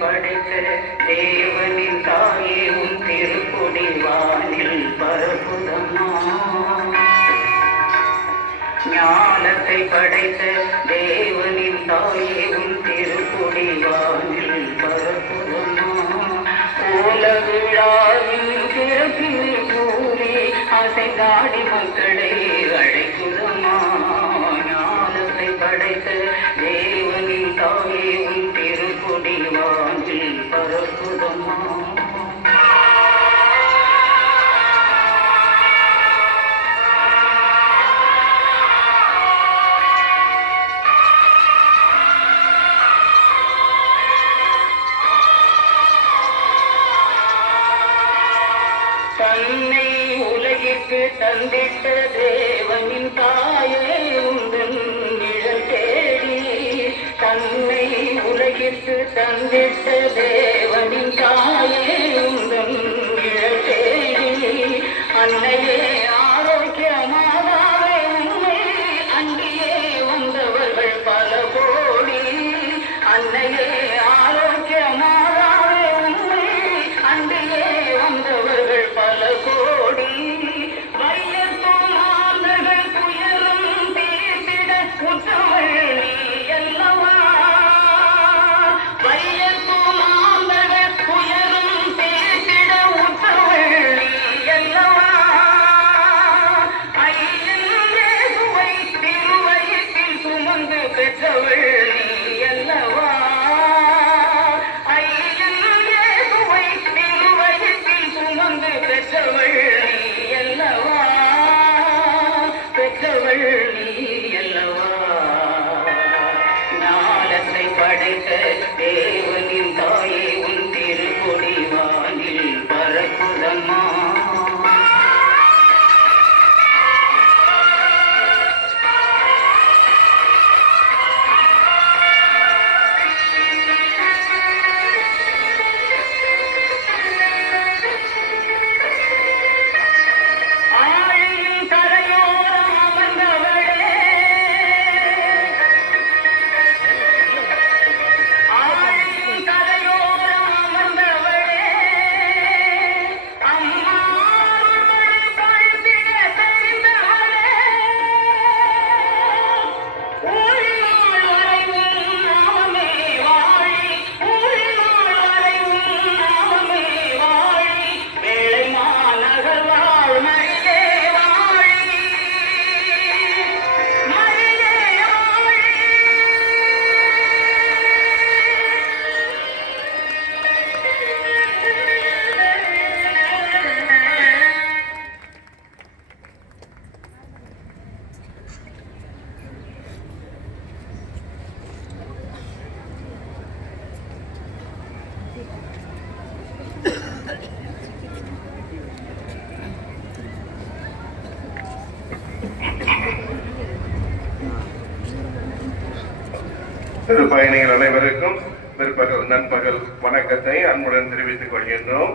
படைத்த தேவனின் தாயே உன் திருக்கொடி வானில் பரப்புதம்மா. ஞானத்தை படைத்த தேவனின் தாயே உன் திருக்கொடி வானில் பரப்புதம்மா. கோல விழாவின் பிறப்பினை கூறி அசைந்தாடி மக்களை அழைக்குதம்மா. ஞானத்தை படைத்த தேவனின் தாயே உன் திருக்கொடி வானில் பரப்புதம்மா. தன்னை உலகிற்கு தந்திட்ட தேவனின் தாயே உந்தன் நிழல் தேடி. தன்னை உலகிற்கு தந்திட்ட தேவனின் தாயே உந்தன் நிழல் தேடி. அன்னையே ஆரோக்கியமாகவே உண்மை அன்றியே வந்தவர்கள் பல கோடி. அன்னையே ஆரோக்கியமாகவே உண்மை அன்றியே வந்தவர்கள் பல கோடி. வையத்தோல் ஆண்டர்கள் புயலும் தீர்த்திட உற்றவள் நீ அல்லவா. வையத்தோல் ஆண்டர்கள் புயலும் தீர்த்திட உற்றவள் நீ அல்லவா. ஐயன் இயேசுவை திருவயிற்றில் சுமந்து பெற்றவள் நீ அல்லவா. ஐயன் இயேசுவை திருவயிற்றில் சுமந்து பெற்றவள் நீ அல்லவா. பெற்றவள் நீ அல்லவா. ஞானத்தை படைத்த தேவனின் தாயே உன் திருக்கொடி வானில் பரப்புதம்மா. ஆழியின் கரையோரம் அமர்ந்தவளே, ஆழியின் கரையோரம் அமர்ந்தவளே, அம்மா அருள்மழை பொழிந்திட தெரிந்தவளே. ஊழினாள் வரை உன் நாமமே வாழி, ஊழினாள் வரை உன் நாமமே வாழி. வேளை மாநகர் வாழ் மரியே வாழி, மரியே வாழி. பயணிகள் அனைவருக்கும் பிற்பகல் நண்பகல் வணக்கத்தை அன்புடன் தெரிவித்துக் கொள்கின்றோம்.